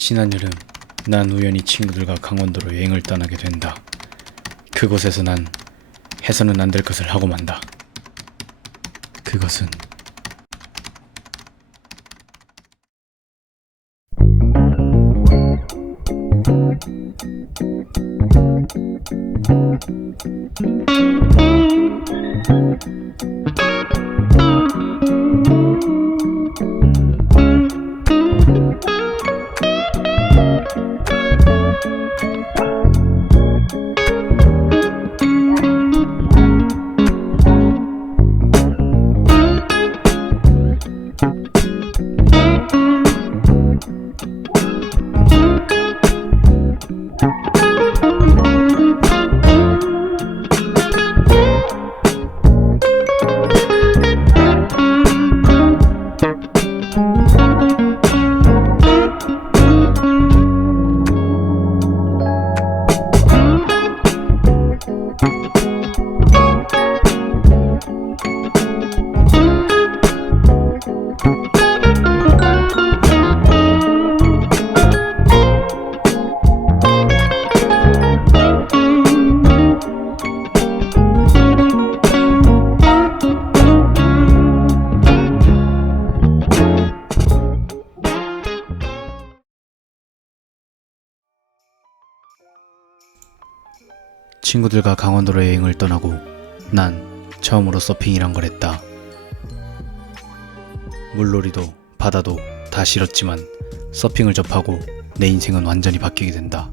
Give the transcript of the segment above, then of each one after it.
지난 여름 난 우연히 친구들과 강원도로 여행을 떠나게 된다. 그곳에서 난 해서는 안 될 것을 하고 만다. 그것은 친구들과 강원도로 여행을 떠나고 난 처음으로 서핑이란 걸 했다. 물놀이도 바다도 다 싫었지만 서핑을 접하고 내 인생은 완전히 바뀌게 된다.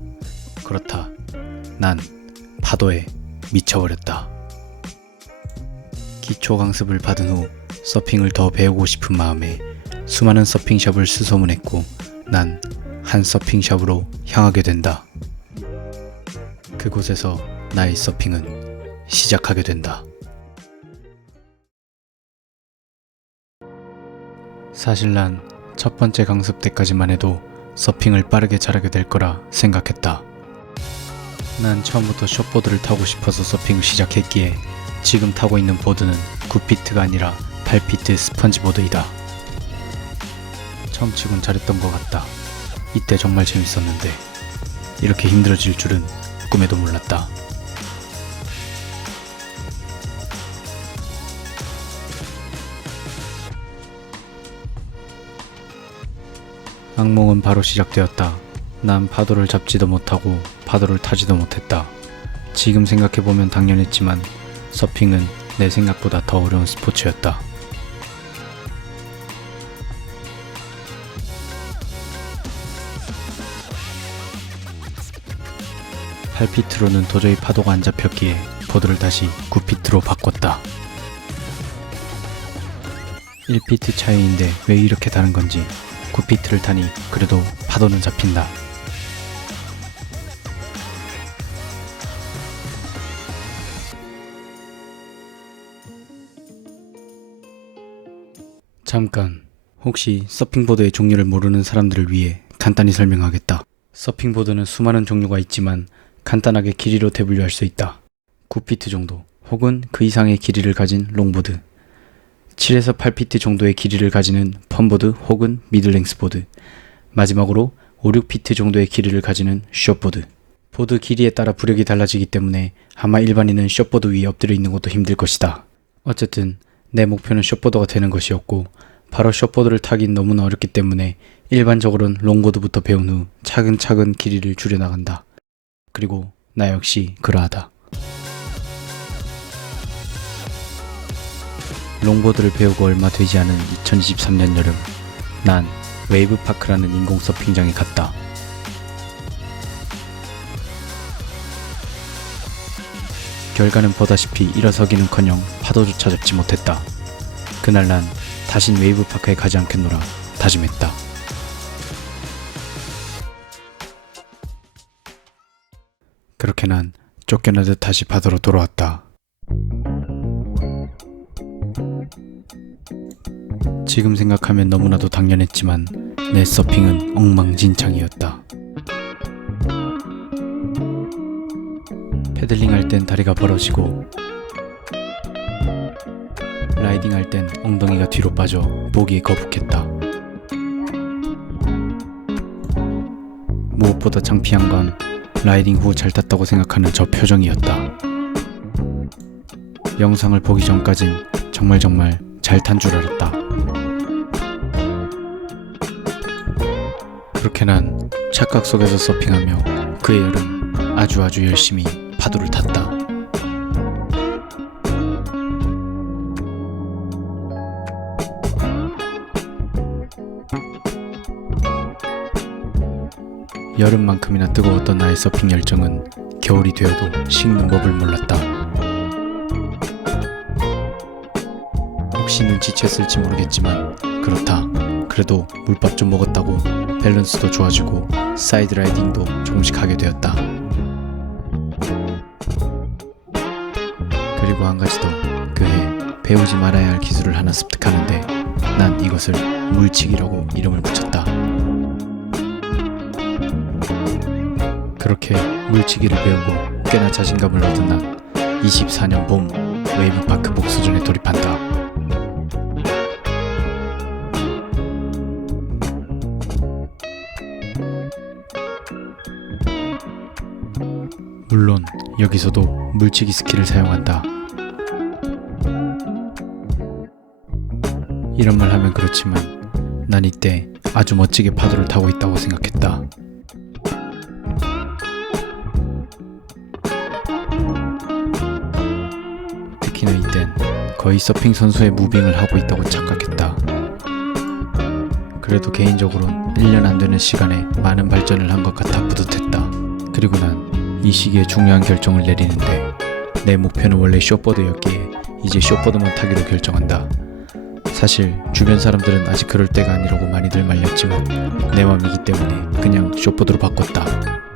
그렇다. 난 파도에 미쳐버렸다. 기초 강습을 받은 후 서핑을 더 배우고 싶은 마음에 수많은 서핑샵을 수소문했고 난 한 서핑샵으로 향하게 된다. 그곳에서 나의 서핑은 시작하게 된다. 사실 난 첫 번째 강습 때까지만 해도 서핑을 빠르게 잘하게 될 거라 생각했다. 난 처음부터 숏보드를 타고 싶어서 서핑을 시작했기에 지금 타고 있는 보드는 9피트가 아니라 8피트 스펀지보드이다. 처음 치곤 잘했던 것 같다. 이때 정말 재밌었는데 이렇게 힘들어질 줄은 꿈에도 몰랐다. 악몽은 바로 시작되었다. 난 파도를 잡지도 못하고 파도를 타지도 못했다. 지금 생각해보면 당연했지만 서핑은 내 생각보다 더 어려운 스포츠였다. (8피트로는) 도저히 파도가 안 잡혔기에 보드를 다시 (9피트로) 바꿨다. 1피트 차이인데 왜 이렇게 다른 건지 9피트를 타니 그래도 파도는 잡힌다. 잠깐, 혹시 서핑보드의 종류를 모르는 사람들을 위해 간단히 설명하겠다. 서핑보드는 수많은 종류가 있지만 간단하게 길이로 대분류할 수 있다. 9피트 정도 혹은 그 이상의 길이를 가진 롱보드, 7에서 8피트 정도의 길이를 가지는 펀보드 혹은 미들랭스보드, 마지막으로 5, 6피트 정도의 길이를 가지는 숏보드. 보드 길이에 따라 부력이 달라지기 때문에 아마 일반인은 숏보드 위에 엎드려 있는 것도 힘들 것이다. 어쨌든 내 목표는 숏보드가 되는 것이었고 바로 숏보드를 타긴 너무나 어렵기 때문에 일반적으로는 롱보드부터 배운 후 차근차근 길이를 줄여나간다. 그리고 나 역시 그러하다. 롱보드를 배우고 얼마 되지 않은 2023년 여름, 난 웨이브파크라는 인공 서핑장에 갔다. 결과는 보다시피 일어서기는커녕 파도조차 잡지 못했다. 그날 난 다신 웨이브파크에 가지 않겠노라 다짐했다. 그렇게 난 쫓겨나듯 다시 바다로 돌아왔다. 지금 생각하면 너무나도 당연했지만 내 서핑은 엉망진창이었다. 패들링할 땐 다리가 벌어지고 라이딩할 땐 엉덩이가 뒤로 빠져 보기에 거북했다. 무엇보다 창피한 건 라이딩 후 잘 탔다고 생각하는 저 표정이었다. 영상을 보기 전까진 정말 잘 탄 줄 알았다. 그렇게 난 착각 속에서 서핑하며 그의 여름 아주 열심히 파도를 탔다. 여름만큼이나 뜨거웠던 나의 서핑 열정은 겨울이 되어도 식는 법을 몰랐다. 혹시 눈치챘을지 모르겠지만 그렇다. 그래도 물밥 좀 먹었다고 밸런스도 좋아지고 사이드 라이딩도 조금씩 하게 되었다. 그리고 한 가지 더. 그해 배우지 말아야 할 기술을 하나 습득하는데 난 이것을 물치기라고 이름을 붙였다. 그렇게 물치기를 배우고 꽤나 자신감을 얻은 난 24년 봄 웨이브파크 복수전에 돌입한다. 물론 여기서도 물치기 스킬을 사용한다. 이런 말 하면 그렇지만 난 이때 아주 멋지게 파도를 타고 있다고 생각했다. 특히나 이땐 거의 서핑 선수의 무빙을 하고 있다고 착각했다. 그래도 개인적으로는 1년 안 되는 시간에 많은 발전을 한 것 같아 뿌듯했다. 그리고 난 이 시기에 중요한 결정을 내리는데 내 목표는 원래 쇼보드였기에 이제 쇼보드만 타기로 결정한다. 사실 주변 사람들은 아직 그럴 때가 아니라고 많이들 말렸지만 내 맘이기 때문에 그냥 쇼보드로 바꿨다.